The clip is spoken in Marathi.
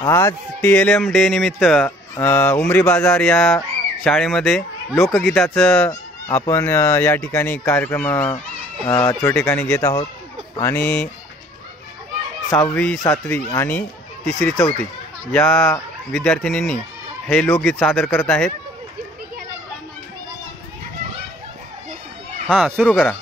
आज TLM डे निमित्त उमरी बाजार या शाळेमध्ये लोकगीताचं आपण या ठिकाणी कार्यक्रम छोटेखानी घेत आहोत आणि 6वी 7वी आणि 3री 4थी या विद्यार्थिनींनी हे लोकगीत सादर करत आहेत। हां, सुरू करा।